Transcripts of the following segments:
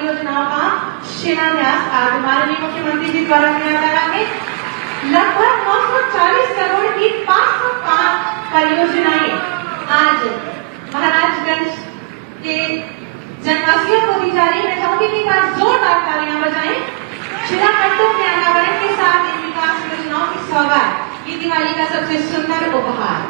परियोजनाओं का शिलान्यास आज माननीय मुख्यमंत्री जी द्वारा किया जा रहा है। लगभग 940 करोड़ की 505 परियोजनाएं आज महाराजगंज के जनवासियों को दी जा रही है। मैं चाहूंगी कि जोरदार तालियां बजाएं। शिलाखंडों के अनावरण के साथ इन विकास योजनाओं की सौगात ये दिवाली का सबसे सुंदर उपहार।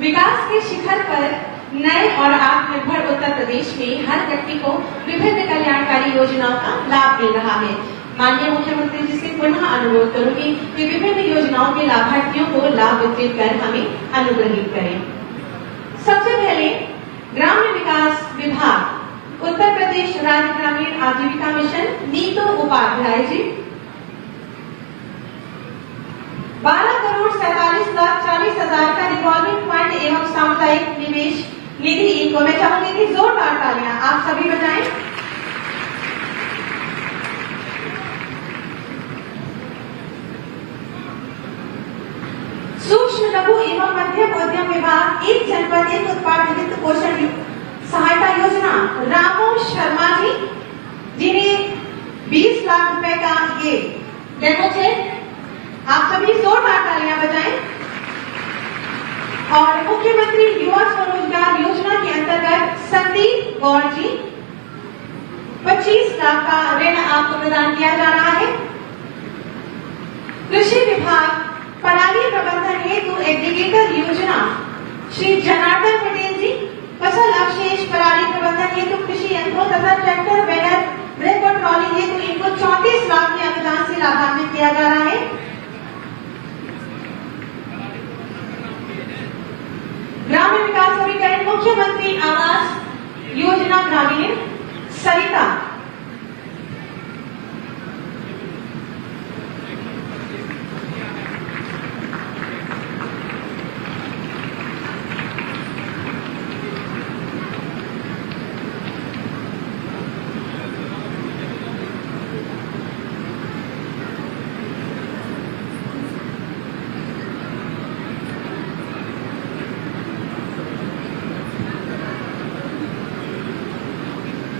विकास के शिखर पर नए और आत्मनिर्भर उत्तर प्रदेश में हर व्यक्ति को विभिन्न कल्याणकारी योजनाओं का लाभ मिल रहा है। माननीय मुख्यमंत्री जी से पुनः अनुरोध करूंगी कि विभिन्न योजनाओं के लाभार्थियों को लाभ वितरित कर हमें अनुग्रहित करें। सबसे पहले ग्राम्य विकास विभाग उत्तर प्रदेश राज्य ग्रामीण आजीविका मिशन नीतू उपाध्याय जी 12,47,40,000 का रिवॉल्विंग फंड एवं सामुदायिक निवेश निधि इनको मैं चाहूंगी कि जोरदार तालियां आप सभी बजाएं। सूक्ष्म लघु एवं मध्यम उद्यम विभाग एक जनपद एक उत्पाद वित्त पोषण सहायता योजना रामू शर्मा जी जिन्हें 20 लाख रुपए का ये डेमो चेक आप सभी जोरदार तालियां बजाएं। और मुख्यमंत्री युवा स्वरोजगार योजना के अंतर्गत संदीप गौर जी 25 लाख का ऋण आपको प्रदान किया जा रहा है। कृषि विभाग पराली प्रबंधन हेतु एग्रीगेटर योजना श्री जनार्दन पटेल जी फसल अवशेष पराली प्रबंधन हेतु कृषि यंत्रों तथा ट्रैक्टर बैनर ब्रेक और ट्रॉली हेतु इनको 34 लाख के अनुदान से लाभान्वित किया जा रहा है। ग्रामीण विकास अभिकरण मुख्यमंत्री आवास योजना ग्रामीण सरिता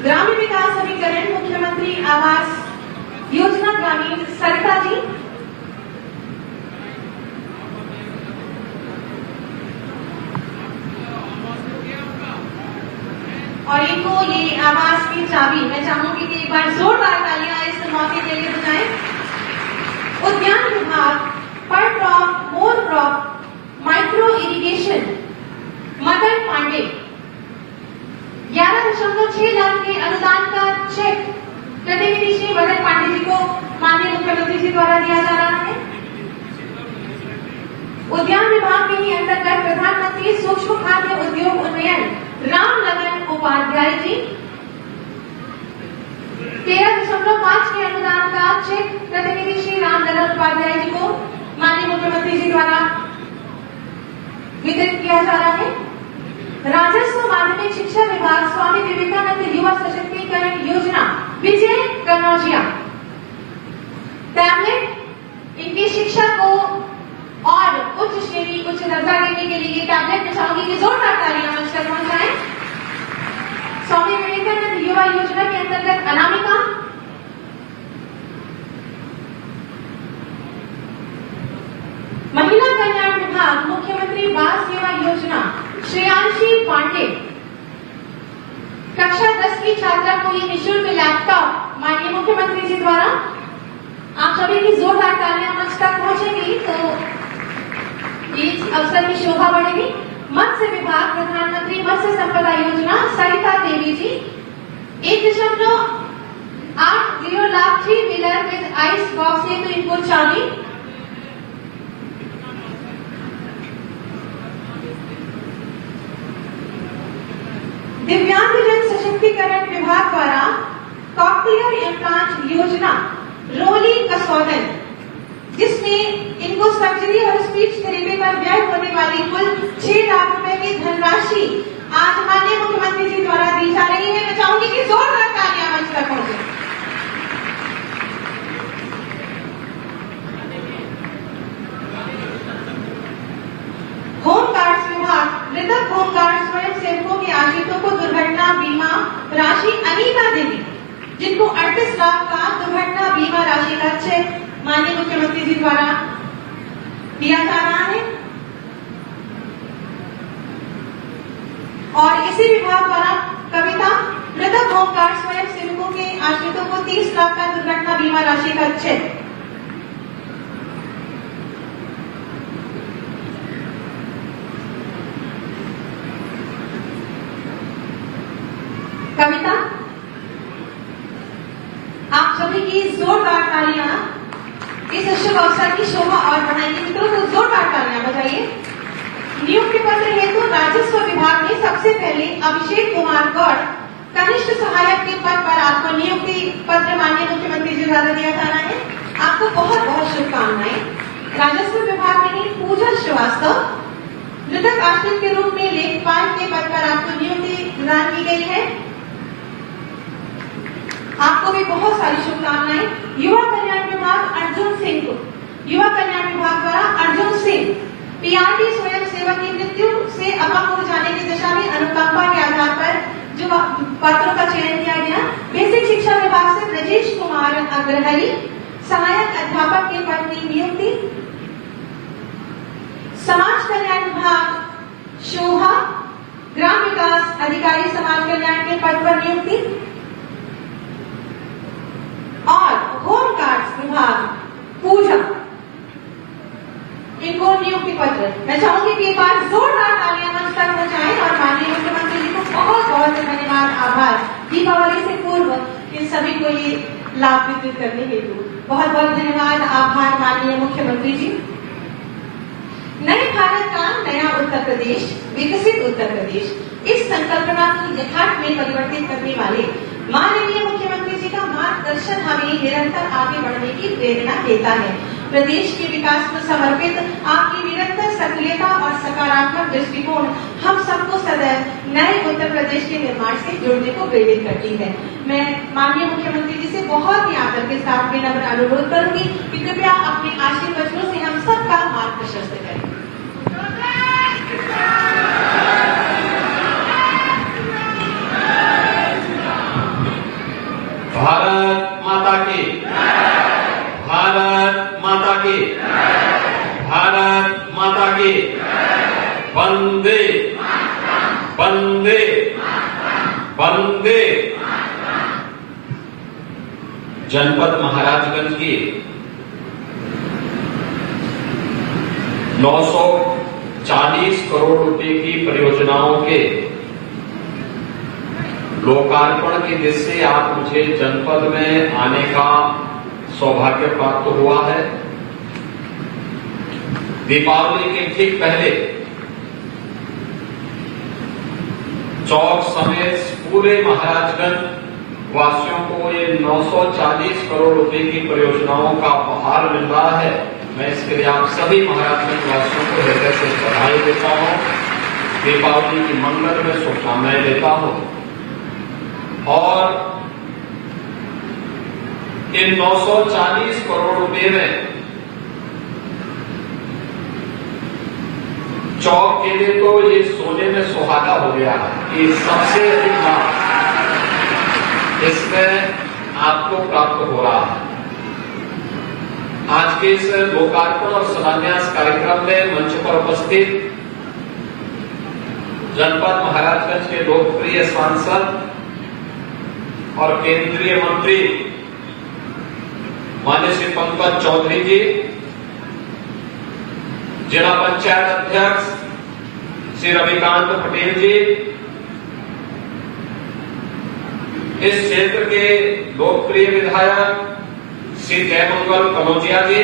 ग्रामीण विकास अभिकरण मुख्यमंत्री आवास योजना ग्रामीण सरिता जी और इनको ये आवास की चाबी मैं चाहूंगी कि एक बार जोरदार तालियां इस मौके के लिए बजाएं। उद्यान विभाग पर crop more crop micro irrigation Madan Pandey 11.6 lakh के अनुदान का चेक प्रतिनिधि श्री मदन पांडे जी को माननीय मुख्यमंत्री जी द्वारा दिया जा रहा है। उद्यान विभाग के ही अंतर्गत प्रधानमंत्री सूक्ष्म खाद्य उद्योग उन्नयन राम लगन उपाध्याय जी 13.5 के अनुदान का चेक प्रतिनिधि श्री राम लगन उपाध्याय जी को माननीय मुख्यमंत्री जी द्वारा वितरित किया जा रहा है। राजस्व माध्यमिक शिक्षा विभाग स्वामी विवेकानंद युवा सशक्तिकरण योजना विजय कनौजिया टैबलेट इनकी शिक्षा को और उच्च श्रेणी उच्च दर्जा देने के लिए टैबलेट में चाहूंगी कि जोरदार तालियां मंच तक पहुंचाएं। स्वामी विवेकानंद युवा योजना के अंतर्गत अनामिका महिला कल्याण विभाग मुख्यमंत्री बाल सेवा योजना श्रेयांशी पांडे कक्षा 10 की छात्रा को ये निःशुल्क लैपटॉप माननीय मुख्यमंत्री जी द्वारा आप सभी की जोरदार तालियां मंच तक पहुंचेगी तो इस अवसर की शोभा बढ़ेगी। मत्स्य विभाग प्रधानमंत्री मत्स्य संपदा योजना सरिता देवी जी 1.80 lakh 3 wheeler with ice box है तो इनको चाबी। दिव्यांगजन सशक्तिकरण विभाग द्वारा कॉक्लियर इम्प्लांट योजना रोली कसौदन जिसमें इनको सर्जरी और स्पीच थेरेपी पर व्यय होने वाली कुल 6 लाख रुपए की धनराशि आज माननीय मुख्यमंत्री जी द्वारा दी जा रही है। मैं चाहूंगी कि जोरदार तालियां मंच तक पहुंचे। होमगार्ड्स विभाग मृतक होमगार्ड स्वयं सेवकों के आश्रितों को दुर्घटना बीमा राशि अनीता देवी जिनको 38 लाख का दुर्घटना बीमा राशि का चेक माननीय मुख्यमंत्री जी द्वारा दिया जा रहा है। और इसी विभाग द्वारा कविता मृतक होमगार्ड स्वयं सेवकों के आश्रितों को 30 लाख का दुर्घटना बीमा राशि का चेक। कविता, आप सभी की जोरदार तालियां इस शुभ अवसर की शोभा और बढ़ाएंगे। मित्रों, तो जोरदार तालियां बजाइए। नियुक्ति पत्र हेतु राजस्व विभाग ने सबसे पहले अभिषेक कुमार गौड़ कनिष्ठ सहायक के पद पर आपको नियुक्ति पत्र माननीय मुख्यमंत्री जी द्वारा दिया जा रहा है। आपको बहुत बहुत शुभकामनाएं। राजस्व विभाग में ही पूजा श्रीवास्तव मृतक आश्रित के रूप में लेखपाल के पद पर आपको नियुक्ति प्रदान की गई है। आपको भी बहुत सारी शुभकामनाएं। युवा कल्याण विभाग अर्जुन सिंह को युवा कल्याण विभाग द्वारा अर्जुन सिंह पीआरडी स्वयं सेवक की मृत्यु से अपंग हो जाने की दशा में अनुकंपा के आधार पर जो पत्रों का चयन किया गया। बेसिक शिक्षा विभाग से ब्रजेश कुमार अग्रहरी सहायक अध्यापक के पद की नियुक्ति। समाज कल्याण विभाग शोभा ग्राम विकास अधिकारी समाज कल्याण के पद पर नियुक्ति। और होमगार्ड्स विभाग पूजा, इनको नियुक्ति पत्र। मैं चाहूंगी कि एक बार जोरदार तालियां मंच तक हो जाएं और माननीय मुख्यमंत्री जी को बहुत बहुत धन्यवाद, आभार। दीपावली से पूर्व इन सभी को ये लाभ वितरित करने हेतु बहुत बहुत धन्यवाद, आभार माननीय मुख्यमंत्री जी। नए भारत का नया उत्तर प्रदेश, विकसित उत्तर प्रदेश, इस संकल्पना को यथार्थ में परिवर्तित करने वाले माननीय मुख्यमंत्री जी का मार्गदर्शन हमें निरंतर आगे बढ़ने की प्रेरणा देता है। प्रदेश के विकास में समर्पित आपकी निरंतर सक्रियता और सकारात्मक दृष्टिकोण हम सबको सदैव नए उत्तर प्रदेश के निर्माण से जुड़ने को प्रेरित करती है। मैं माननीय मुख्यमंत्री जी से बहुत ही आदर के साथ में नम्र अनुरोध करूंगी कि कृपया अपने आशीर्वचनों से हम सबका मार्ग प्रशस्त करें। भारत माता की, भारत माता की, भारत माता की, वंदे वंदे वंदे। जनपद महाराजगंज की 940 करोड़ रुपए की परियोजनाओं के लोकार्पण की दृष्टि से आज मुझे जनपद में आने का सौभाग्य प्राप्त हुआ है। दीपावली के ठीक पहले चौक समेत पूरे महाराजगंज वासियों को ये 940 करोड़ रुपए की परियोजनाओं का उपहार मिल रहा है। मैं इसके लिए आप सभी महाराजगंज वासियों को हृदय से बधाई देता हूं, दीपावली की मंगल में शुभकामनाएं देता हूं। और इन 940 करोड़ रुपए में चौक के लिए तो ये सोने में सुहागा हो गया कि सबसे अधिक लाभ इसमें आपको प्राप्त हो रहा है। आज के इस लोकार्पण और शिलान्यास कार्यक्रम में मंच पर उपस्थित जनपद महाराजगंज के लोकप्रिय सांसद और केंद्रीय मंत्री माननीय श्री पंकज चौधरी जी, जिला पंचायत अध्यक्ष श्री रविकांत पटेल जी, इस क्षेत्र के लोकप्रिय विधायक श्री जयमंगल कनौजिया जी,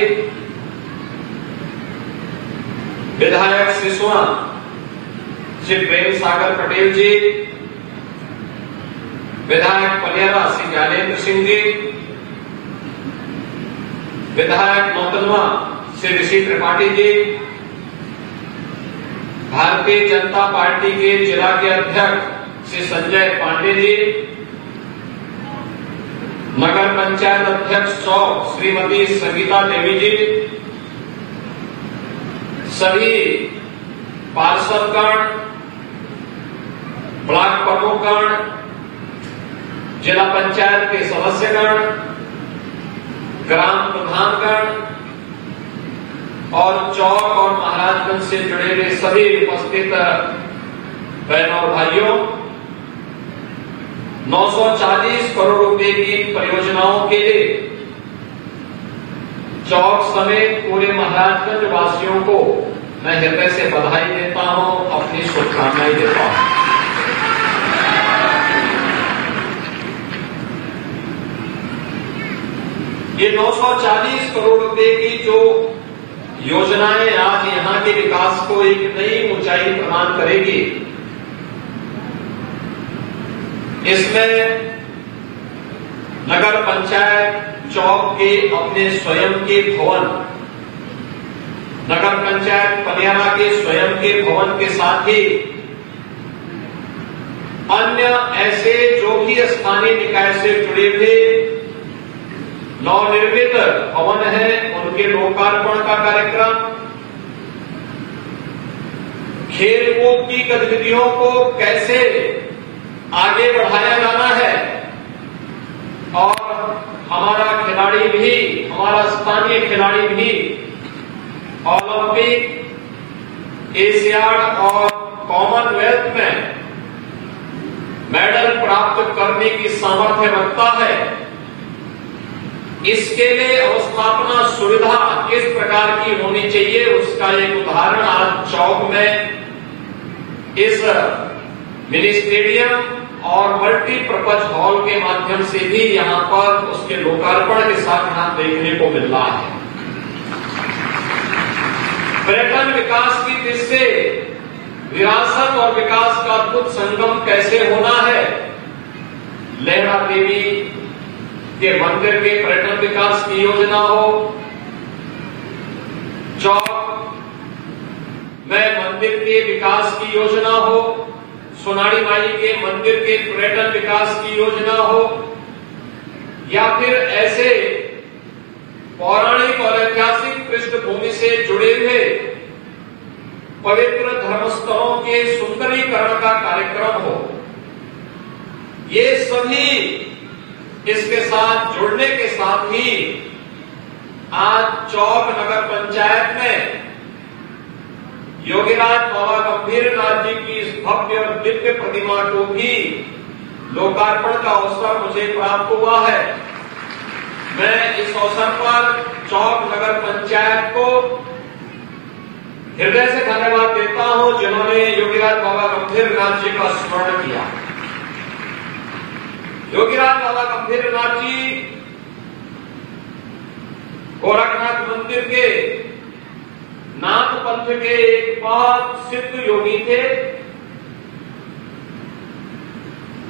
विधायक सिसोआ श्री प्रेम सागर पटेल जी, विधायक पलियारा श्री ज्ञानेन्द्र सिंह जी, विधायक नौतनवा श्री ऋषि त्रिपाठी जी, भारतीय जनता पार्टी के जिला के अध्यक्ष श्री संजय पांडे जी, नगर पंचायत अध्यक्ष चौक श्रीमती संगीता देवी जी, सभी पार्षदगण, ब्लॉक प्रमुखगण, जिला पंचायत के सदस्यगण, ग्राम प्रधानगण और चौक और महाराजगंज से जुड़े हुए सभी उपस्थित बहनों और भाइयों, 940 करोड़ रुपए की परियोजनाओं के लिए चौक समेत पूरे महाराजगंज वासियों को मैं हृदय से बधाई देता हूं, अपनी शुभकामनाएं देता हूं। ये 940 करोड़ रुपए की जो योजनाएं आज यहां के विकास को एक नई ऊंचाई प्रदान करेगी, इसमें नगर पंचायत चौक के अपने स्वयं के भवन, नगर पंचायत पनियारा के स्वयं के भवन के साथ ही अन्य ऐसे जो भी स्थानीय निकाय से जुड़े हुए नवनिर्मित भवन है, उनके लोकार्पण का कार्यक्रम, खेलकूद की गतिविधियों को कैसे आगे बढ़ाया जाना है और हमारा खिलाड़ी भी, हमारा स्थानीय खिलाड़ी भी ओलंपिक, एशियाड और कॉमनवेल्थ में मेडल प्राप्त करने की सामर्थ्य रखता है। इसके लिए अवस्थापना सुविधा किस प्रकार की होनी चाहिए, उसका एक उदाहरण आज चौक में इस मिनी स्टेडियम और मल्टीपर्पज हॉल के माध्यम से भी यहां पर उसके लोकार्पण के साथ यहां देखने को मिल रहा है। पर्यटन विकास की दृष्टि से विरासत और विकास का अद्भुत संगम कैसे होना है, लहरा देवी के मंदिर के पर्यटन विकास की योजना हो, चौक में मंदिर के विकास की योजना हो, सोनाड़ी माई के मंदिर के पर्यटन विकास की योजना हो, या फिर ऐसे पौराणिक और ऐतिहासिक पृष्ठभूमि से जुड़े हुए पवित्र धर्मस्थलों के सुंदरीकरण का कार्यक्रम हो, ये सभी इसके साथ जुड़ने के साथ ही आज चौक नगर पंचायत में योगीराज बाबा गंभीरनाथ जी की इस भव्य और दिव्य प्रतिमा को भी लोकार्पण का अवसर मुझे प्राप्त हुआ है। मैं इस अवसर पर चौक नगर पंचायत को हृदय से धन्यवाद देता हूं, जिन्होंने योगीराज बाबा गंभीरनाथ जी का स्मरण किया। योगीराज बाबा गंभीरनाथ जी गोरखनाथ मंदिर के नाथ पंथ के एक बहुत सिद्ध योगी थे।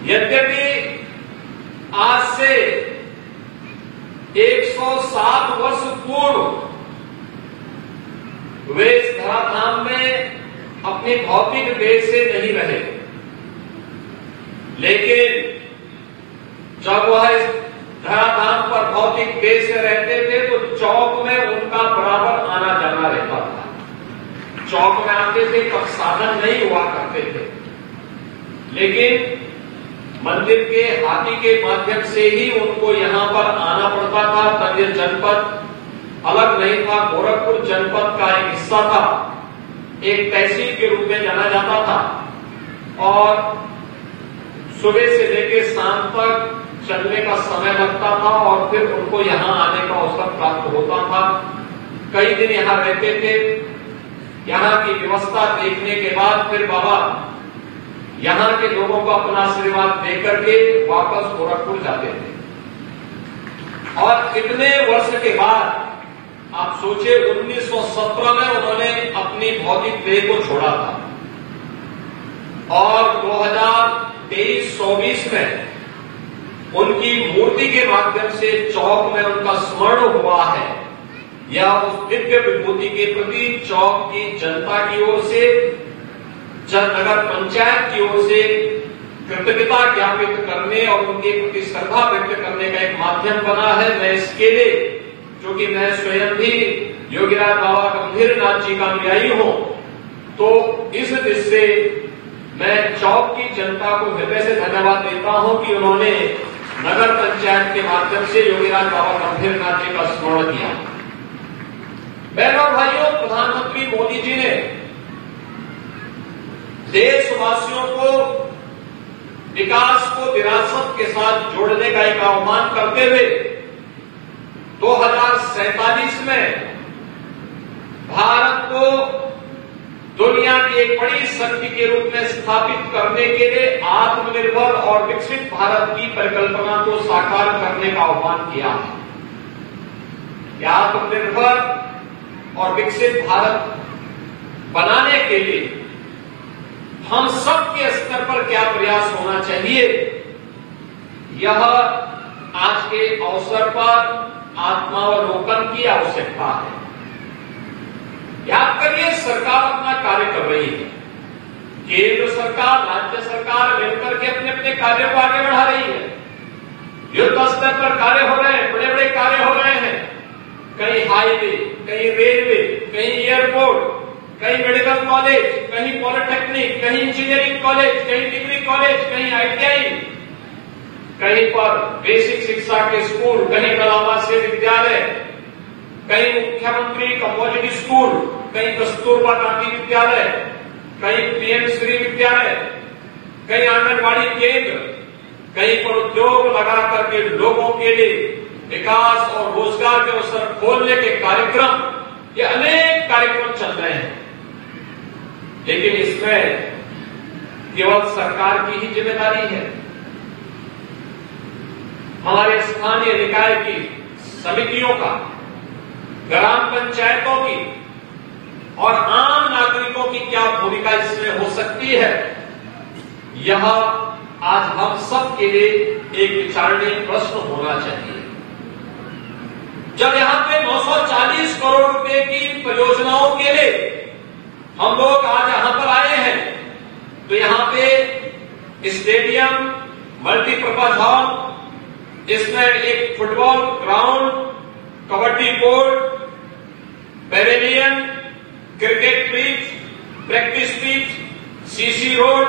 यद्यपि आज से 107 वर्ष पूर्व वे इस धराधाम में अपनी भौतिक देह से नहीं रहे, लेकिन जब वह इस धराधाम पर भौतिक देह से रहते थे तो चौक में उनका बराबर आना जाना रहता था। चौक में आते थे तब साधन नहीं हुआ करते थे, लेकिन मंदिर के हाथी के माध्यम से ही उनको यहां पर आना पड़ता था। तब यह जनपद अलग नहीं था, गोरखपुर जनपद का एक हिस्सा था, एक तहसील के रूप में जाना जाता था और सुबह से लेकर शाम तक चलने का समय लगता था और फिर उनको यहां आने का अवसर प्राप्त होता था। कई दिन यहां रहते थे, यहां की व्यवस्था देखने के बाद फिर बाबा यहां के लोगों को अपना आशीर्वाद देकर के वापस गोरखपुर जाते थे। और इतने वर्ष के बाद आप सोचे 1917 में उन्होंने अपनी भौतिक देह को छोड़ा था और 2023-24 में उनकी मूर्ति के माध्यम से चौक में उनका स्मरण हुआ है। यह उस दिव्य विभूति के प्रति चौक की जनता की ओर से, नगर पंचायत की ओर से कृतज्ञता ज्ञापित करने और उनके प्रति श्रद्धा व्यक्त करने का एक माध्यम बना है। मैं इसके लिए, जो कि मैं स्वयं भी योगीराज बाबा गंभीरनाथ जी का अनुयायी हूं, तो इस दृष्टि से मैं चौक की जनता को हृदय से धन्यवाद देता हूं कि उन्होंने नगर पंचायत के माध्यम से योगीराज बाबा गंभीरनाथ जी का स्मरण किया। बहनों और भाइयों, प्रधानमंत्री मोदी जी ने देशवासियों को विकास को विरासत के साथ जोड़ने का एक आह्वान करते हुए 2047 में भारत को दुनिया की एक बड़ी शक्ति के रूप में स्थापित करने के लिए आत्मनिर्भर और विकसित भारत की परिकल्पना को साकार करने का आह्वान किया है। यह आत्मनिर्भर और विकसित भारत बनाने के लिए हम सबके स्तर पर क्या प्रयास होना चाहिए, यह आज के अवसर पर आत्मावलोकन की आवश्यकता है। याद करिए, सरकार अपना कार्य कर रही है। केंद्र सरकार, राज्य सरकार मिलकर के अपने अपने कार्यों को आगे बढ़ा रही है। युद्ध स्तर पर कार्य हो रहे हैं, बड़े बड़े कार्य हो रहे हैं। कहीं हाईवे, कहीं रेलवे, कहीं एयरपोर्ट, कहीं मेडिकल कॉलेज, कहीं पॉलिटेक्निक, कहीं इंजीनियरिंग कॉलेज, कहीं डिग्री कॉलेज, कहीं ITI, कहीं पर बेसिक शिक्षा के स्कूल, कहीं कलावासी विद्यालय, कहीं मुख्यमंत्री कमोजिटी स्कूल, कहीं कस्तूरबा गांधी विद्यालय, कहीं PM श्री विद्यालय, कहीं आंगनबाड़ी केंद्र, कहीं पर उद्योग लगा करके लोगों के लिए विकास और रोजगार के अवसर खोलने के कार्यक्रम, ये अनेक कार्यक्रम चल रहे हैं। लेकिन इसमें केवल सरकार की ही जिम्मेदारी है। हमारे स्थानीय निकाय की समितियों का, ग्राम पंचायतों की और आम नागरिकों की क्या भूमिका इसमें हो सकती है, यह आज हम सब के लिए एक विचारणीय प्रश्न होना चाहिए। जब यहां पे 940 करोड़ रुपए की परियोजनाओं के लिए हम लोग आज यहां पर आए हैं, तो यहां पे स्टेडियम, मल्टीपर्पज हॉल, इसमें एक football ground, kabaddi court, pavilion, cricket pitch, practice pitch, CC road,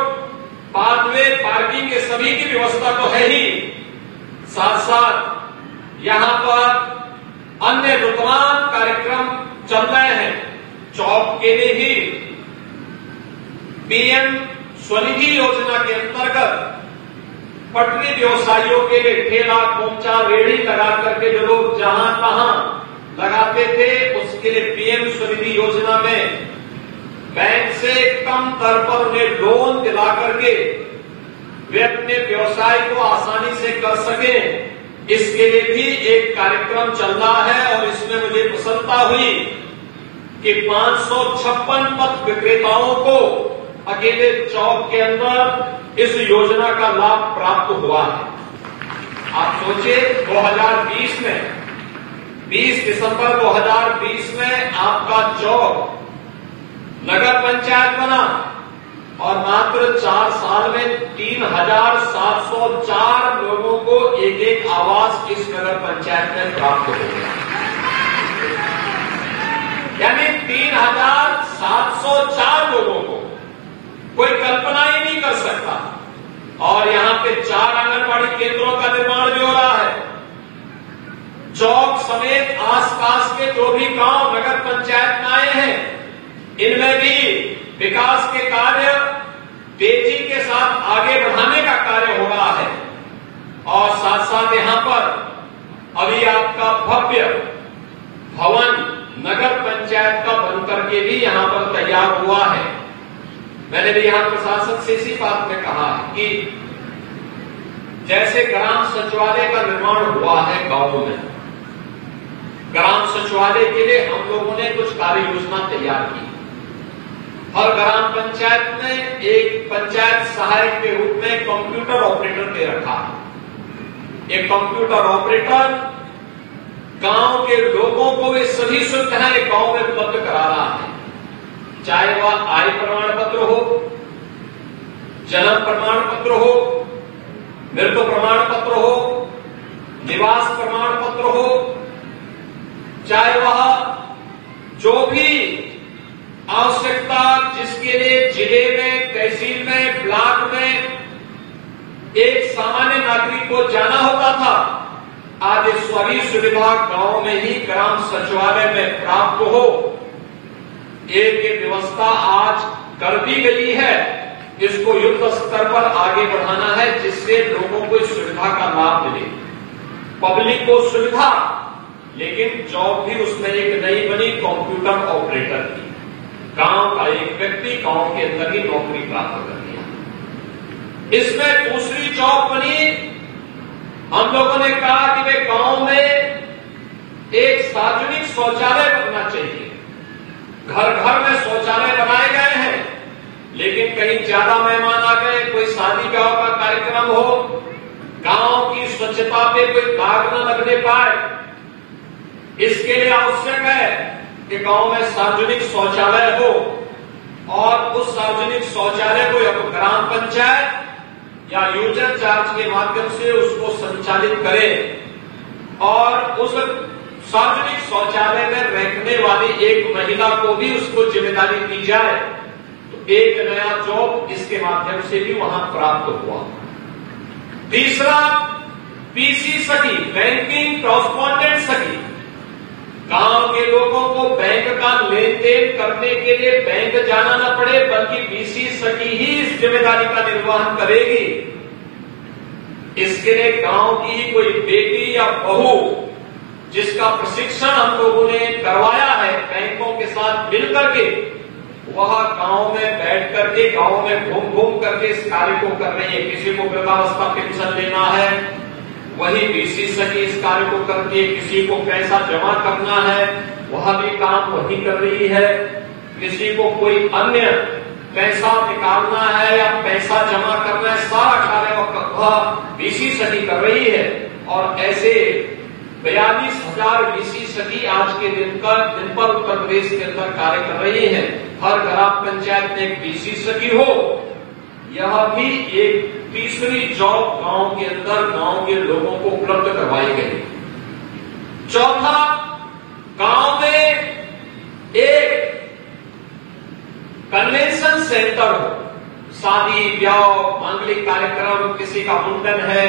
pathway, parking, के सभी की व्यवस्था तो है ही। साथ साथ यहां पर अन्य तमाम कार्यक्रम चल रहे हैं। चौक के लिए ही PM स्वनिधि योजना के अंतर्गत पटरी व्यवसायियों के लिए ठेला, खोमचा, रेहड़ी लगा करके जो लोग जहां तहां लगाते थे, उसके लिए PM स्वनिधि योजना में बैंक से कम दर पर उन्हें लोन दिला करके वे अपने व्यवसाय को आसानी से कर सकें, इसके लिए भी एक कार्यक्रम चल रहा है। और इसमें मुझे प्रसन्नता हुई कि 556 पथ विक्रेताओं को अकेले चौक के अंदर इस योजना का लाभ प्राप्त हुआ है। आप सोचिए, 2020 में 20 दिसंबर 2020 में आपका चौक नगर पंचायत बना और मात्र 4 साल में 3704 लोगों को एक एक आवास इस नगर पंचायत में प्राप्त हो गया। यानी 3704 लोगों को कोई कल्पना ही नहीं कर सकता। और यहां पे 4 आंगनबाड़ी केंद्रों का निर्माण भी हो रहा है। चौक समेत आसपास के जो भी गांव नगर पंचायत में आए हैं, इनमें भी विकास के कार्य तेजी के साथ आगे बढ़ाने का कार्य हो रहा है। और साथ साथ यहां पर अभी आपका भव्य भवन नगर पंचायत का बनकर के भी यहां पर तैयार हुआ है। मैंने भी यहां प्रशासन से इसी बात में कहा है कि जैसे ग्राम सचिवालय का निर्माण हुआ है गांवों में, ग्राम सचिवालय के लिए हम लोगों ने कुछ कार्य योजना तैयार की। हर ग्राम पंचायत में एक पंचायत सहायक के रूप में कंप्यूटर ऑपरेटर दे रखा है। एक कंप्यूटर ऑपरेटर गांव के लोगों को वे सभी सुविधाएं गांव में उपलब्ध करा रहा है, चाहे वह आय प्रमाण पत्र हो, जन्म प्रमाण पत्र हो, मृत्यु प्रमाण पत्र हो, निवास प्रमाण पत्र हो, चाहे वह जो भी आवश्यकता जिसके लिए जिले में, तहसील में, ब्लॉक में एक सामान्य नागरिक को जाना होता था, आज ये सभी सुविधा गांव में ही ग्राम सचिवालय में प्राप्त हो, एक व्यवस्था आज कर दी गई है। इसको युद्ध स्तर पर आगे बढ़ाना है, जिससे लोगों को इस सुविधा का लाभ मिले, पब्लिक को सुविधा, लेकिन जॉब भी उसमें एक नई बनी, कंप्यूटर ऑपरेटर की। गांव का एक व्यक्ति गांव के अंदर ही नौकरी प्राप्त कर लिया। इसमें दूसरी जॉब बनी, हम लोगों ने कहा कि वे गांव में एक सार्वजनिक शौचालय बनना चाहिए। घर घर में शौचालय बनाए गए हैं, लेकिन कहीं ज्यादा मेहमान आ गए, कोई शादी ब्याह का कार्यक्रम हो, गांव की स्वच्छता पे कोई दाग न लगने पाए, इसके लिए आवश्यक है कि गांव में सार्वजनिक शौचालय हो, और उस सार्वजनिक शौचालय को अब ग्राम पंचायत या यूजर चार्ज के माध्यम से उसको संचालित करे, और उस सार्वजनिक शौचालय में रहने वाली एक महिला को भी उसको जिम्मेदारी दी जाए, तो एक नया जॉब इसके माध्यम से भी वहां प्राप्त हुआ। तीसरा, पीसी सखी, बैंकिंग कॉरेस्पॉन्डेंट सखी। गांव के लोगों को बैंक का लेन देन करने के लिए बैंक जाना न पड़े, बल्कि पीसी सखी ही इस जिम्मेदारी का निर्वहन करेगी। इसके लिए गांव की ही कोई बेटी या बहू, जिसका प्रशिक्षण हम लोगों ने करवाया है बैंकों के साथ मिलकर के, वह गांव में बैठ करके, गांव में घूम घूम करके इस कार्य को कर रही है। किसी को वृद्धावस्था पेंशन लेना है, वही पीसी सखी इस कार्य को करती है। किसी को पैसा जमा करना है, वह भी काम वही कर रही है। किसी को कोई अन्य पैसा निकालना है या पैसा जमा करना है, सारा कार्य वह पीसी सखी कर रही है। और ऐसे 42,000 पीसी सखी आज के दिन पर उत्तर प्रदेश के अंदर कार्य कर रही है। हर ग्राम पंचायत में एक पीसी सखी हो, यह भी एक तीसरी जॉब गांव के अंदर गांव के लोगों को उपलब्ध करवाई गई। चौथा, गांव में एक कन्वेंशन सेंटर हो, शादी ब्याह, मांगलिक कार्यक्रम, किसी का मुंडन है,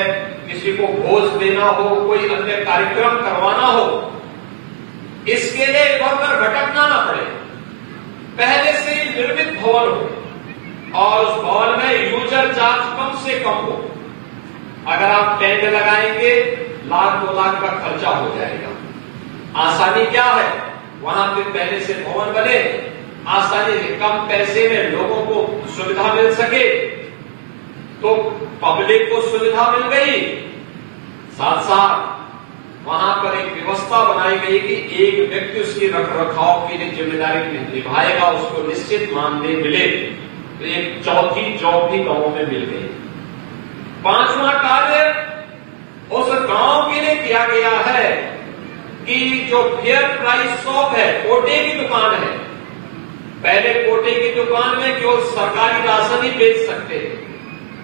किसी को भोज देना हो, कोई अन्य कार्यक्रम करवाना हो, इसके लिए इधर उधर भटकना न पड़े। पहले से ही निर्मित भवन हो, और उस भवन में यूजर चार्ज कम से कम हो। अगर आप टेंट लगाएंगे, 1,00,000 2 लाख का खर्चा हो जाएगा। आसानी क्या है, वहां पे पहले से भवन बने, आसानी से कम पैसे में लोगों को सुविधा मिल सके, तो पब्लिक को सुविधा मिल गई। साथ साथ वहां पर एक व्यवस्था बनाई गई कि एक व्यक्ति उसकी रख रखाव की जिम्मेदारी निभाएगा, उसको निश्चित मानदेय मिले। तो एक चौथी जॉब भी गांव में मिल गई। पांचवा कार्य उस गांव के लिए किया गया है कि जो फेयर प्राइस शॉप है, कोटे की दुकान है। पहले कोटे की दुकान में केवल सरकारी राशन ही बेच सकते थे,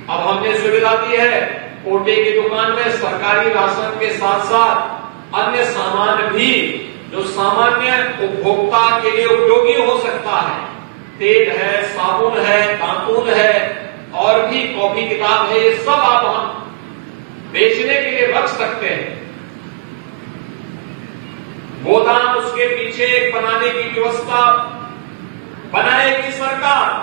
अब हमने सुविधा दी है कोटे की दुकान में सरकारी राशन के साथ साथ अन्य सामान भी जो सामान्य उपभोक्ता के लिए उपयोगी हो सकता है, तेल है, साबुन है, दातुन है, और भी कॉपी किताब है, ये सब आप हम बेचने के लिए रख सकते हैं। गोदाम उसके पीछे एक बनाने की व्यवस्था बनाएगी सरकार,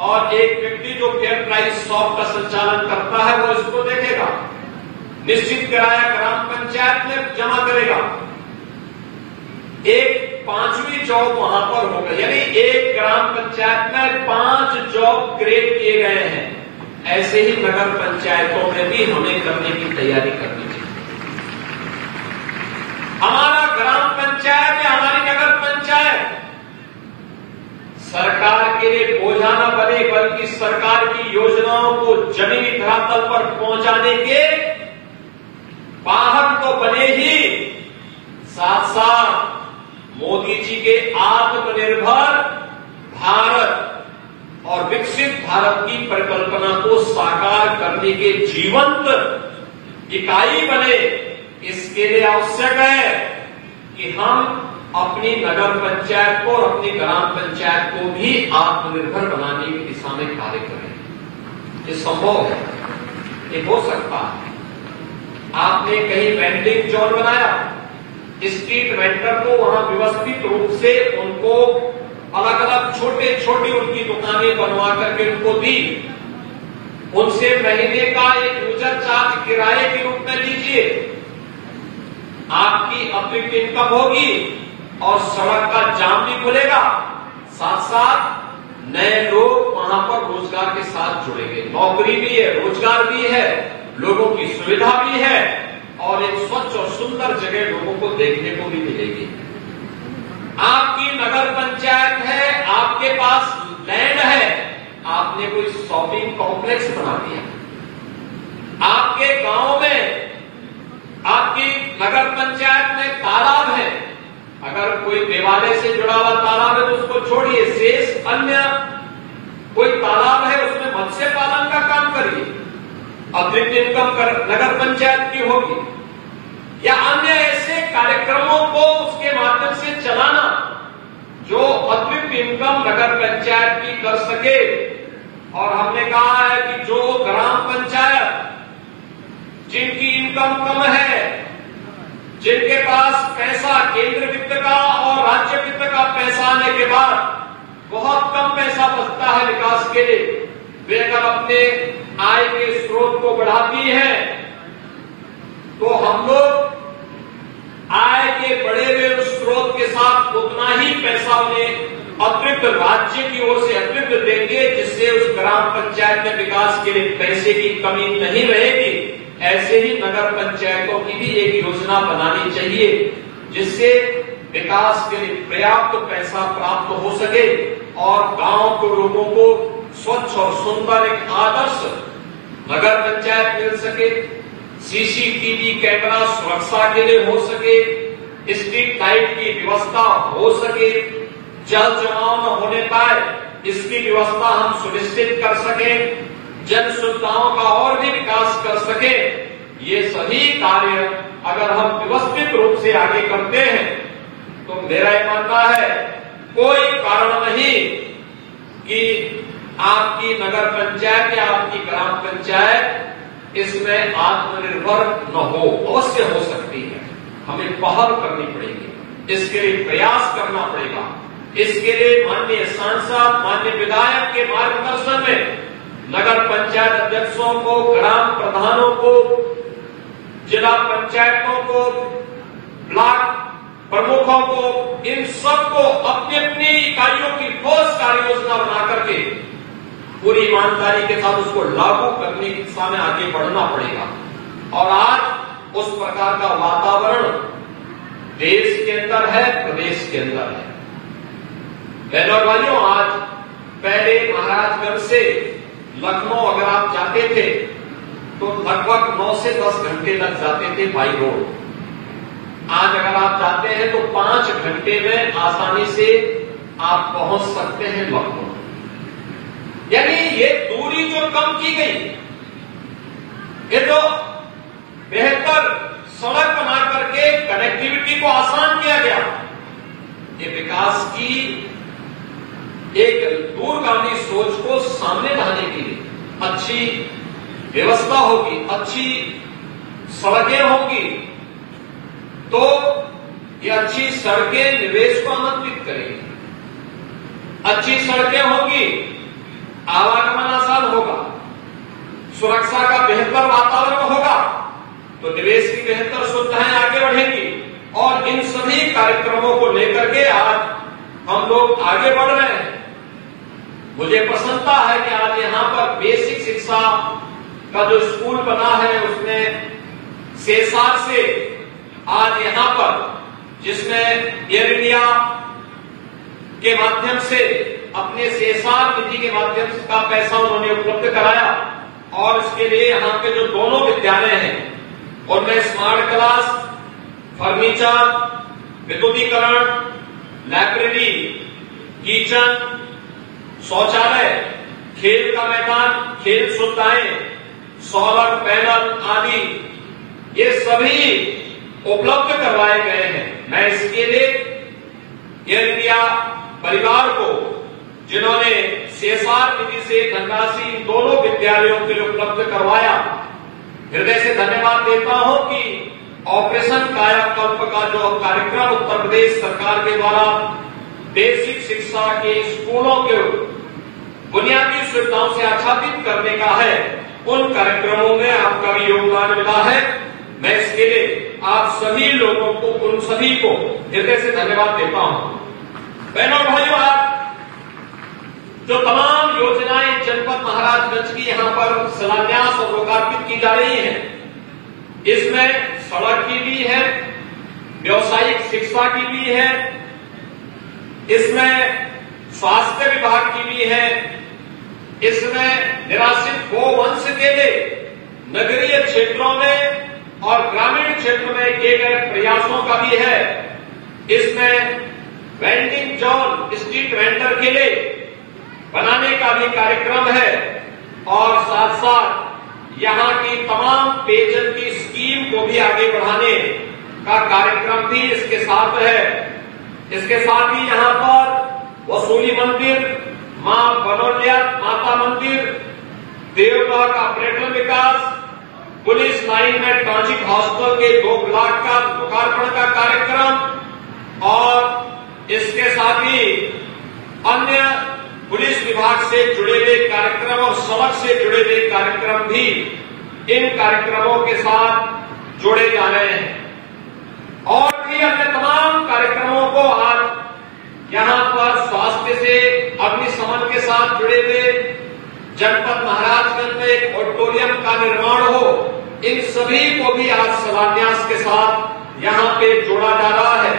और एक व्यक्ति जो फेयर प्राइस शॉप का संचालन करता है वो इसको देखेगा। निश्चित किराया ग्राम पंचायत में जमा करेगा। एक 5वीं जॉब वहां पर होगा, यानी एक ग्राम पंचायत में 5 जॉब क्रिएट किए गए हैं। ऐसे ही नगर पंचायतों में भी हमें करने की तैयारी करनी चाहिए। हमारा ग्राम पंचायत या हमारी नगर पंचायत सरकार के लिए बोझा न बने, बल्कि सरकार की योजनाओं को जमीनी धरातल पर पहुंचाने के वाहक तो बने ही, साथ साथ मोदी जी के आत्मनिर्भर भारत और विकसित भारत की परिकल्पना को साकार करने के जीवंत इकाई बने। इसके लिए आवश्यक है कि हम अपनी नगर पंचायत को और अपनी ग्राम पंचायत को भी आत्मनिर्भर बनाने की दिशा में कार्य करें। ये संभव है, ये हो सकता है। आपने कहीं वेंडिंग जोन बनाया, स्ट्रीट वेंडर को वहां व्यवस्थित रूप से उनको अलग अलग छोटी उनकी दुकानें बनवा करके उनको दी, उनसे महीने का एक यूजर चार्ज किराए के रूप में लीजिए, आपकी अतिरिक्त इनकम होगी और सड़क का जाम भी खुलेगा, साथ साथ नए लोग वहां पर रोजगार के साथ जुड़ेंगे, नौकरी भी है, रोजगार भी है, लोगों की सुविधा भी है और एक स्वच्छ और सुंदर जगह लोगों को देखने को भी मिलेगी। आपकी नगर पंचायत है, आपके पास लैंड है, आपने कोई शॉपिंग कॉम्प्लेक्स बना दिया, आपके गांव में आपकी नगर पंचायत में तालाब है, अगर कोई देवालय से जुड़ा हुआ तालाब है तो उसको छोड़िए, शेष अन्य कोई तालाब है उसमें मत्स्य पालन का काम करिए, अतिरिक्त इनकम नगर पंचायत की होगी, या अन्य ऐसे कार्यक्रमों को उसके माध्यम से चलाना जो अतिरिक्त इनकम नगर पंचायत की कर सके। और हमने कहा है कि जो ग्राम पंचायत जिनकी इनकम कम है, जिनके पास पैसा केंद्र वित्त का और राज्य वित्त का पैसा आने के बाद बहुत कम पैसा बचता है विकास के लिए, वे अगर अपने आय के स्रोत को बढ़ाती है तो हम लोग आय के बढ़े हुए उस स्रोत के साथ उतना ही पैसा उन्हें अतिरिक्त राज्य की ओर से अतिरिक्त देंगे, जिससे उस ग्राम पंचायत में विकास के लिए पैसे की कमी नहीं रहेगी। ऐसे ही नगर पंचायतों की भी एक योजना बनानी चाहिए जिससे विकास के लिए पर्याप्त पैसा प्राप्त हो सके और गांव के लोगों को स्वच्छ और सुंदर एक आदर्श नगर पंचायत मिल सके, सीसीटीवी कैमरा सुरक्षा के लिए हो सके, स्ट्रीट लाइट की व्यवस्था हो सके, जल जमाव न होने पाए इसकी व्यवस्था हम सुनिश्चित कर सकें, जन सुविधाओं का और भी विकास कर सके। ये सभी कार्य अगर हम व्यवस्थित रूप से आगे करते हैं तो मेरा ये मानना है कोई कारण नहीं कि आपकी नगर पंचायत या आपकी ग्राम पंचायत इसमें आत्मनिर्भर न हो, अवश्य हो सकती है। हमें पहल करनी पड़ेगी, इसके लिए प्रयास करना पड़ेगा। इसके लिए माननीय सांसद, माननीय विधायक के मार्गदर्शन में नगर पंचायत अध्यक्षों को, ग्राम प्रधानों को, जिला पंचायतों को, ब्लॉक प्रमुखों को, इन सबको अपनी अपनी इकाइयों की ठोस कार्य योजना बना करके पूरी ईमानदारी के साथ उसको लागू करने की दिशा में आगे बढ़ना पड़ेगा। और आज उस प्रकार का वातावरण देश के अंदर है, प्रदेश के अंदर है। बहनों और भाइयों, आज पहले महाराजगंज से लखनऊ अगर आप जाते थे तो लगभग 9 से 10 घंटे लग जाते थे बाई रोड। आज अगर आप जाते हैं तो 5 घंटे में आसानी से आप पहुंच सकते हैं लखनऊ। यानी ये दूरी जो कम की गई, ये जो बेहतर सड़क बना करके कनेक्टिविटी को आसान किया गया, ये विकास की एक दूरगामी सोच को सामने लाने के लिए अच्छी व्यवस्था होगी, अच्छी सड़कें होंगी तो ये अच्छी सड़कें निवेश को आमंत्रित करेंगी, अच्छी सड़कें होंगी, आवागमन आसान होगा, सुरक्षा का बेहतर वातावरण होगा तो निवेश की बेहतर सुविधाएं आगे बढ़ेंगी। और इन सभी कार्यक्रमों को लेकर के आज हम लोग आगे बढ़ रहे हैं। मुझे प्रसन्नता है कि आज यहां पर बेसिक शिक्षा का जो स्कूल बना है उसमें सेसार से आज यहां पर, जिसमें एयर इंडिया के माध्यम से अपने सेसार निधि के माध्यम से का पैसा उन्होंने उपलब्ध कराया और इसके लिए यहां के जो दोनों विद्यालय हैं उनमें स्मार्ट क्लास, फर्नीचर, विद्युतीकरण, लाइब्रेरी, किचन, शौचालय, खेल का मैदान, खेल सुविधाएं, सोलर पैनल आदि ये सभी उपलब्ध करवाए गए हैं। मैं इसके लिए एयर इंडिया परिवार को, जिन्होंने सेसार निधि से धनराशि इन दोनों विद्यालयों के लिए उपलब्ध करवाया, हृदय से धन्यवाद देता हूं कि ऑपरेशन कायाकल्प का जो कार्यक्रम उत्तर प्रदेश सरकार के द्वारा बेसिक शिक्षा के स्कूलों के बुनियादी सुविधाओं से आच्छादित करने का है, उन कार्यक्रमों में आपका भी योगदान मिला है। मैं इसके लिए आप सभी लोगों को, उन सभी को हृदय से धन्यवाद देता हूं। बहनों भाइयों, आज जो तमाम योजनाएं जनपद महाराजगंज की यहां पर शिलान्यास और लोकार्पित की जा रही हैं, इसमें सड़क की भी है, व्यावसायिक शिक्षा की भी है, इसमें स्वास्थ्य विभाग की भी है, इसमें निराश्रित गोवंश के लिए नगरीय क्षेत्रों में और ग्रामीण क्षेत्र में किए गए प्रयासों का भी है, इसमें वेंडिंग जोन स्ट्रीट वेंडर के लिए बनाने का भी कार्यक्रम है और साथ साथ यहां की तमाम पेयजल की स्कीम को भी आगे बढ़ाने का कार्यक्रम भी इसके साथ है। इसके साथ ही यहां पर वसूली मंदिर, मां बनोलिया माता मंदिर, देवगढ़ का पर्यटन विकास, पुलिस लाइन में ट्रांजिट हॉस्टल के 2 ब्लॉक का लोकार्पण का कार्यक्रम और इसके साथ ही अन्य पुलिस विभाग से जुड़े हुए कार्यक्रम और सड़क से जुड़े हुए कार्यक्रम भी इन कार्यक्रमों के साथ जोड़े जा रहे हैं और भी अन्य तमाम कार्यक्रमों को आज यहां पर स्वास्थ्य से अग्निशमन के साथ जुड़े हुए जनपद महाराजगंज में एक ऑडिटोरियम का निर्माण हो, इन सभी को भी आज शिलान्यास के साथ यहां पे जोड़ा जा रहा है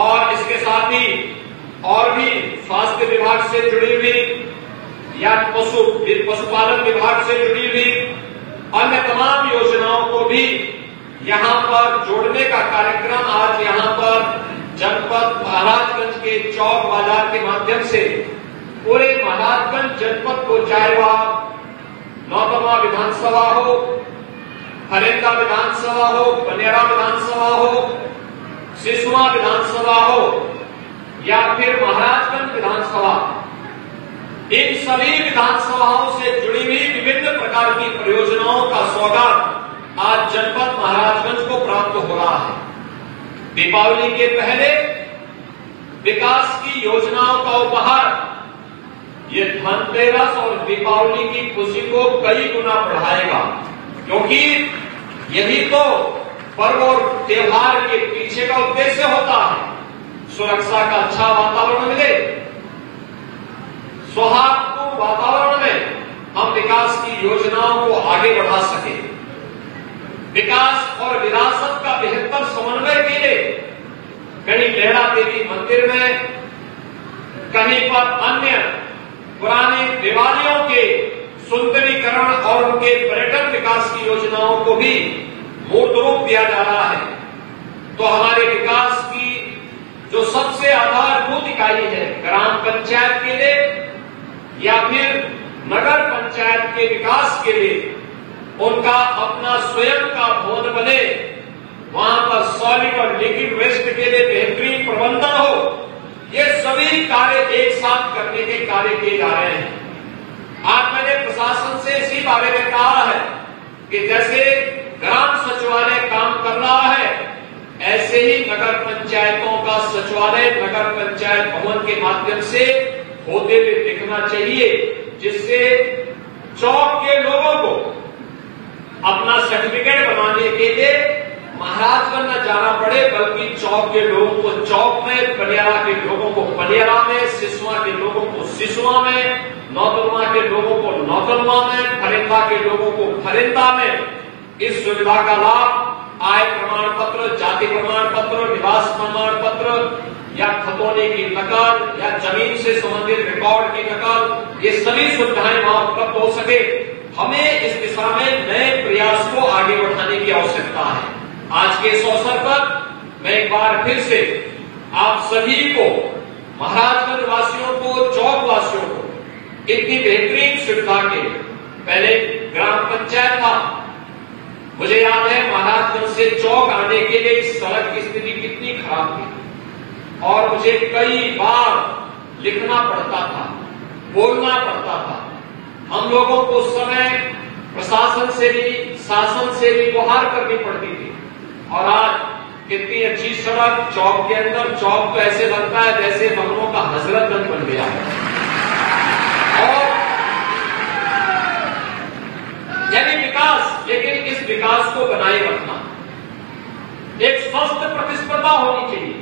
और इसके साथ ही और भी स्वास्थ्य विभाग से जुड़ी हुई या पशुपालन विभाग से जुड़ी हुई अन्य तमाम योजनाओं को भी यहां पर जोड़ने का कार्यक्रम आज यहां पर जनपद महाराजगंज के चौक बाजार के माध्यम से पूरे महाराजगंज जनपद को, चाहे वह नौतनवा विधानसभा हो, फरेंदा विधानसभा हो, बनेरा विधानसभा हो, सिसवा विधानसभा हो या फिर महाराजगंज विधानसभा, इन सभी विधानसभाओं से जुड़ी हुई विभिन्न प्रकार की परियोजनाओं का सौगात आज जनपद महाराजगंज को प्राप्त हो रहा है। दीपावली के पहले विकास की योजनाओं का उपहार ये धनतेरस और दीपावली की खुशी को कई गुना बढ़ाएगा, क्योंकि यही तो पर्व और त्योहार के पीछे का उद्देश्य होता है। सुरक्षा का अच्छा वातावरण मिले, सौहार्दपूर्ण वातावरण में हम विकास की योजनाओं को आगे बढ़ा सके, विकास और विरासत का बेहतर समन्वय के लिए कहीं लेहड़ा देवी मंदिर में, कहीं पर अन्य पुराने देवालयों के सुंदरीकरण और उनके पर्यटन विकास की योजनाओं को भी मूर्त रूप दिया जा रहा है। तो हमारे विकास की जो सबसे आधारभूत इकाई है ग्राम पंचायत के लिए या फिर नगर पंचायत के विकास के लिए, उनका अपना स्वयं का भवन बने, वहां पर सॉलिड और लिक्विड वेस्ट के लिए बेहतरीन प्रबंधन हो, ये सभी कार्य एक साथ करने के कार्य किए जा रहे हैं। आज मैंने प्रशासन से इसी बारे में कहा है कि जैसे ग्राम सचिवालय काम कर रहा है, ऐसे ही नगर पंचायतों का सचिवालय नगर पंचायत भवन के माध्यम से होते हुए दिखना चाहिए, जिससे चौक के लोगों को अपना सर्टिफिकेट बनाने के लिए महाराजगंज न जाना पड़े, बल्कि चौक के लोगों को चौक में, पनियारा के लोगों को पनियारा में, सिसवा के लोगों को सिसवा में, नौतनवा के लोगों को नौतनवा में, फरेंदा के लोगों को फरेंदा में इस सुविधा का लाभ आय प्रमाण पत्र, जाति प्रमाण पत्र, निवास प्रमाण पत्र या खतौनी की नकल या जमीन से संबंधित रिकॉर्ड की नकल, ये सभी सुविधाएं वहां उपलब्ध हो सके। हमें इस दिशा में नए प्रयास को आगे बढ़ाने की आवश्यकता है। आज के इस अवसर पर मैं एक बार फिर से आप सभी को, महाराजगंज वासियों को, चौक वासियों को इतनी बेहतरीन सुविधा के, पहले ग्राम पंचायत था, मुझे याद है महाराजगंज से चौक आने के लिए इस सड़क की स्थिति कितनी खराब थी और मुझे कई बार लिखना पड़ता था, बोलना पड़ता था। हम लोगों को उस समय प्रशासन से भी, शासन से भी गुहार करनी पड़ती थी। और आज कितनी अच्छी सड़क, चौक के अंदर, चौक तो ऐसे लगता है जैसे बंगलों का हजरतगंज बन गया है। और यानी विकास, लेकिन इस विकास को बनाए रखना, एक स्वस्थ प्रतिस्पर्धा होनी चाहिए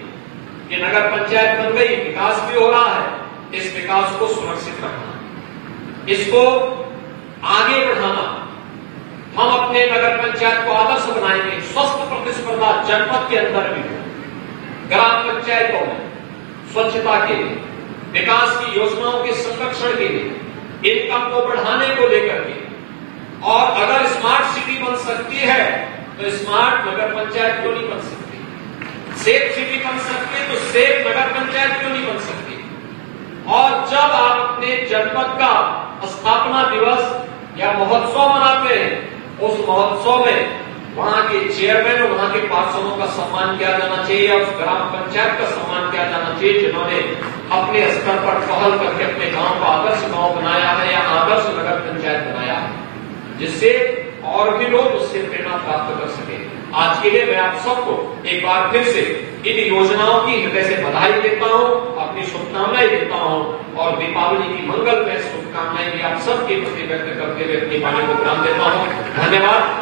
कि नगर पंचायत बन गई, विकास भी हो रहा है, इस विकास को सुरक्षित रखना, इसको आगे बढ़ाना। हम अपने नगर पंचायत को आदर्श बनाएंगे, स्वस्थ प्रतिस्पर्धा जनपद के अंदर भी हो, ग्राम पंचायतों में स्वच्छता के लिए, विकास की योजनाओं के संरक्षण के लिए, इनकम को बढ़ाने को लेकर के। और अगर स्मार्ट सिटी बन सकती है तो स्मार्ट नगर पंचायत क्यों नहीं बन सकती? सेफ सिटी बन सकती है तो सेफ नगर पंचायत क्यों नहीं बन सकती? और जब आप अपने जनपद का स्थापना दिवस या महोत्सव मनाते हैं, उस महोत्सव में वहां के चेयरमैन और वहां के पार्षदों का सम्मान किया जाना चाहिए, और उस ग्राम पंचायत का सम्मान किया जाना चाहिए जिन्होंने अपने स्तर पर पहल करके अपने गांव को आदर्श गांव बनाया है या आदर्श नगर पंचायत बनाया है, जिससे और भी लोग उससे प्रेरणा प्राप्त कर सके। आज के लिए मैं आप सबको एक बार फिर से इन योजनाओं की हृदय से बधाई देता हूं, अपनी शुभकामनाएं देता हूं, और दीपावली की मंगलमय शुभकामनाएं भी आप सबके प्रति व्यक्त करते हुए अपनी वाणी को विराम देता हूं। धन्यवाद।